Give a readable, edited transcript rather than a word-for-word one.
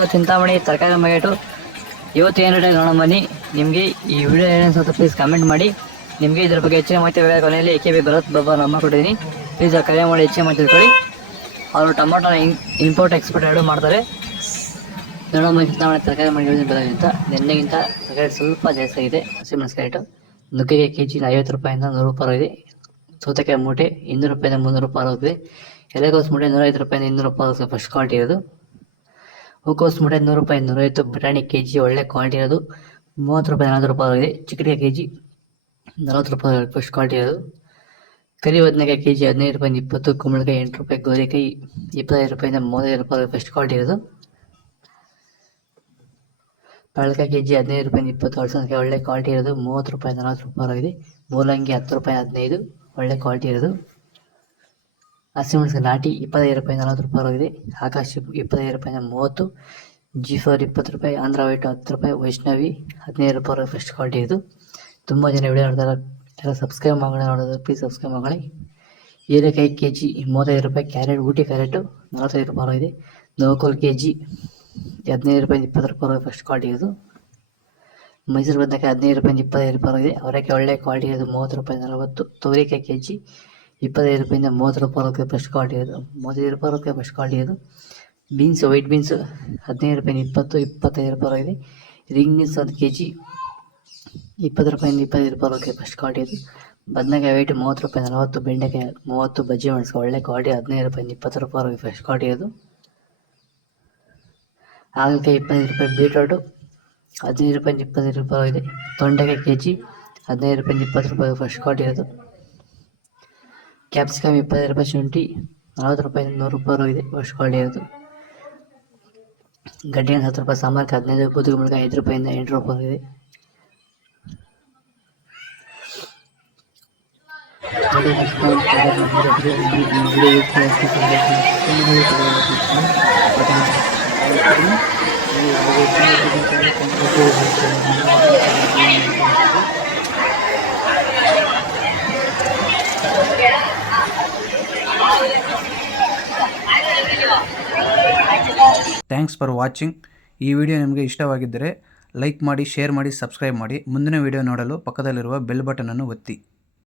ಇವತ್ತು ಚಿಂತಾಮಣಿ ತರಕಾರಿ ಮಾರ್ಕೆಟು ಇವತ್ತು ಏನು ರೇಟ್ ನೋಡೋಣ ಬನ್ನಿ. ನಿಮಗೆ ಈ ವಿಡಿಯೋ ಏನಿಸುತ್ತೆ ಪ್ಲೀಸ್ ಕಮೆಂಟ್ ಮಾಡಿ. ನಿಮಗೆ ಇದ್ರ ಬಗ್ಗೆ ಹೆಚ್ಚಿನ ಮಾಹಿತಿ ಕೊನೆಯಲ್ಲಿ AKB ಭರತ್ ಬಾಬಾ ನಂಬರ್ ಕೊಟ್ಟಿದ್ದೀನಿ. ಪ್ಲೀಸ್ ಕರೆ ಮಾಡಿ ಹೆಚ್ಚಿನ ಮಾಹಿತಿ ತಿಳ್ಕೊಳ್ಳಿ. ಅವರು ಟೊಮೊಟೊನ ಇಂಪೋರ್ಟ್ ಎಕ್ಸ್ಪೋರ್ಟ್ ಎರಡು ಮಾಡ್ತಾರೆ. ನೋಡೋಣ ಚಿಂತಾಮಣಿ ತರಕಾರಿ ಮಾರ್ಕೆಟ್ ಬೆಲೆಗಿಂತ ನಿನ್ನೆಗಿಂತ ತರಕಾರಿ ಸ್ವಲ್ಪ ಜಾಸ್ತಿ ಆಗಿದೆ. ಹಸಿಮೆಣಸಿನಕಾಯಿ ರೇಟು ನುಗ್ಗೆಗೆ ಕೆಜಿ 50 ರೂಪಾಯಿಂದ 100 ರೂಪಾಯಿ ಇದೆ. ಸೌತೆಕಾಯಿ ಮೂಟೆ 200 ರೂಪಾಯಿಂದ 300 ರೂಪಾಯಿ ಆಗುತ್ತೆ. ಎಲೆಕೋಸು ಮೂಟೆ 105 ರೂಪಾಯಿಂದ 200 ರೂಪಾಯಿ ಆಗುತ್ತೆ. ಫಸ್ಟ್ ಕ್ವಾಲಿಟಿ ಇರೋದು. ಹೂಕೋಸು ಮೂಟೆ 100 ರೂಪಾಯಿ 150. ಬಟಾಣಿ ಕೆಜಿ ಒಳ್ಳೆ ಕ್ವಾಲಿಟಿ ಇರೋದು 30 ರೂಪಾಯಿ 40 ರೂಪಾಯಿ ಆಗಿದೆ. ಚಿಕ್ಕಡಿಗೆ ಕೆಜಿ 40 ರೂಪಾಯಿ ಫಸ್ಟ್ ಕ್ವಾಲಿಟಿ ಇರೋದು. ಕರಿ ಬದನೆಕಾಯಿ ಕೆಜಿ 15 ರೂಪಾಯಿಂದ 20. ಕುಂಬಳಕಾಯಿ 8 ರೂಪಾಯಿ. ಗೋರಿಕಾಯಿ 25 ರೂಪಾಯಿಂದ 35 ರೂಪಾಯಿ ಫಸ್ಟ್ ಕ್ವಾಲಿಟಿ ಇರೋದು. ಪಳಕಾಯಿ ಕೆಜಿ 15 ರೂಪಾಯಿಂದ 20. ಅಳಸನಕಾಯಿ ಒಳ್ಳೆ ಕ್ವಾಲಿಟಿ ಇರೋದು 30 ರೂಪಾಯಿ 40 ರೂಪಾಯಿ ಆಗಿದೆ. ಮೂಲಂಗಿ 10 ರೂಪಾಯಿ 15 ಒಳ್ಳೆ ಕ್ವಾಲಿಟಿ ಇರೋದು. ಹಸಿಮೆಣಸಿನಕಾಯಿ ನಾಟಿ 25 ರೂಪಾಯಿ 40 ರೂಪಾಯಿ ಆಗಿದೆ. ಆಕಾಶ 25 ರೂಪಾಯಿಂದ 30. G4 20 ರೂಪಾಯಿ. ಆಂಧ್ರ ವೈಟ್ 10 ರೂಪಾಯಿ. ವೈಷ್ಣವಿ 15 ರೂಪಾಯಿ ಫಸ್ಟ್ ಕ್ವಾಲಿಟಿ ಇದು. ತುಂಬ ಜನ ವಿಡಿಯೋ ನೋಡ್ತಾರೆ, ಎಲ್ಲ ಸಬ್ಸ್ಕ್ರೈಬ್ ಮಾಡೋಣ. ನೋಡೋದು ಪ್ಲೀಸ್ ಸಬ್ಸ್ಕ್ರೈಬ್ ಮಾಡಿ. ಹೀರೆಕಾಯಿ ಕೆಜಿ 35 ರೂಪಾಯಿ. ಕ್ಯಾರೆಟ್ ಊಟಿ ಕ್ಯಾರೆಟು 45 ರೂಪಾಯಿ ಆಗಿದೆ. ನೌಕೋಲ್ ಕೆಜಿ 15 ರೂಪಾಯಿಂದ 20 ರೂಪಾಯಿ ಫಸ್ಟ್ ಕ್ವಾಲಿಟಿ ಇದು. ಮೈಸೂರು ಬದನೆಕಾಯಿ 15 ರೂಪಾಯಿಂದ 25 ರೂಪಾಯಿ ಆಗಿದೆ. ಅವರೆಕಾಯಿ ಒಳ್ಳೆ ಕ್ವಾಲಿಟಿ ಇರೋದು 30 ರೂಪಾಯಿ 40. ತೋರಿಕಾಯಿ ಕೆಜಿ 25 ರೂಪಾಯಿಂದ 30 ರೂಪಾಯಿ ಫಸ್ಟ್ ಕ್ವಾಲಿಟಿ ಇರೋದು 35 ರೂಪಾಯಿ ಫಸ್ಟ್ ಕ್ವಾಲಿಟಿ ಇದು. ಬೀನ್ಸ್ ವೈಟ್ ಬೀನ್ಸ್ 15 ರೂಪಾಯಿಂದ 20 25 ರೂಪಾಯಿ ಆಗಿದೆ. ರಿಂಗ್ ಬೀನ್ಸ್ 1 ಕೆಜಿ 20 ರೂಪಾಯಿಂದ 25 ರೂಪಾಯಿ ಫಸ್ಟ್ ಕ್ವಾಲಿಟಿ ಇದು. ಬದನೆಕಾಯಿ ವೈಟ್ 30 ರೂಪಾಯಿ 40. ಬೆಂಡೆಕಾಯಿ 30. ಬಜ್ಜಿ ಮೆಣಸಿನಕಾಯಿ ಒಳ್ಳೆ ಕ್ವಾಲಿಟಿ 15 ರೂಪಾಯಿಂದ 20 ರೂಪಾಯಿ ಫಸ್ಟ್ ಕ್ವಾಲಿಟಿ ಇದು. ಹಾಗಲಕಾಯಿ 25 ರೂಪಾಯಿ. ಬೀಟ್ರೋಟು 15 ರೂಪಾಯಿಂದ 25 ರೂಪಾಯಿ ಇದೆ. ತೊಂಡೆಕಾಯಿ ಕೆಜಿ 15 ರೂಪಾಯಿಂದ 20 ರೂಪಾಯಿ ಫಸ್ಟ್ ಕ್ವಾಲಿಟಿ ಇರೋದು. ಕ್ಯಾಪ್ಸಿಕಮ್ 25 ರೂಪಾಯಿ. ಶುಂಠಿ 40 ರೂಪಾಯಿಂದ 100 ರೂಪಾಯಿ ಇದೆ ಫಸ್ಟ್ ಕ್ವಾಲಿಟಿ ಇರೋದು. ಗಡ್ಡೆ 10 ರೂಪಾಯಿ. ಸಾಂಬಾರ್ಗೆ 15. ಬೂದು ಕುಂಬಳಕಾಯಿ 5 ರೂಪಾಯಿಂದ 8 ರೂಪಾಯಿ ಇದೆ. Thanks for watching. ಈ ವಿಡಿಯೋ ನಿಮಗೆ ಇಷ್ಟವಾಗಿದ್ದರೆ ಲೈಕ್ ಮಾಡಿ, ಶೇರ್ ಮಾಡಿ, ಸಬ್ಸ್ಕ್ರೈಬ್ ಮಾಡಿ. ಮುಂದಿನ ವಿಡಿಯೋ ನೋಡಲು ಪಕ್ಕದಲ್ಲಿರುವ ಬೆಲ್ ಬಟನನ್ನು ಒತ್ತಿ.